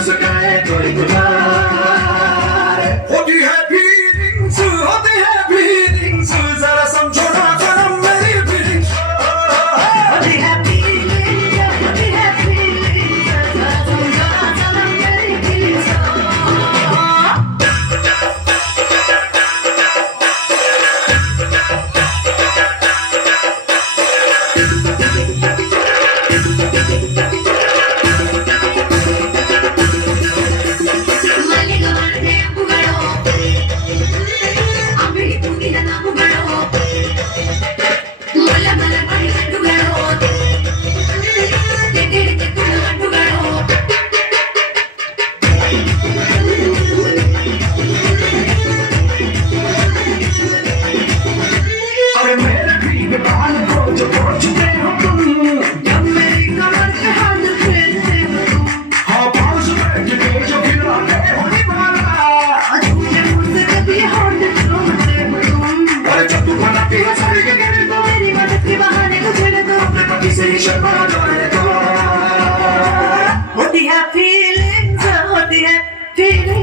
मुस्काए तो एक बार। होती है फीलिंग्स जरा समझो ना जन्म मेरी फीलिंग्स। होती है feelings, होती है feelings, जरा समझो ना जन्म मेरी feelings। ಮಲ್ಲಿಗವನ್ನೇ ಹೂಗಳು, ಅಂಬಿಳಿ ಹೂವಿನ ನಾವುಗಳು, ಮಲ್ಲ ಮಲ್ಲ ಮಣಿ ಗಂಡುಗಳು, ತೆತ್ತಿಡಿ ತೆತ್ತುಳು ಗಂಡುಗಳು. अरे मेरे भीगे बाल को जो पहुंचते हो तुम। जब मेरी कमर पे हाथ फेरते हो तुम, हाँ पाँव से बैठ के जो खिलाते हो दीवाना। झूठे मुझसे कभी होठ चूमते हो तुम। अरे जब तू बनाती है साड़ी के गिरे तो मेरी मदद के बहाने को छेड़ दो, अपने पति से ही शर्मा जाने दो। होती है feelings, होती है feelings।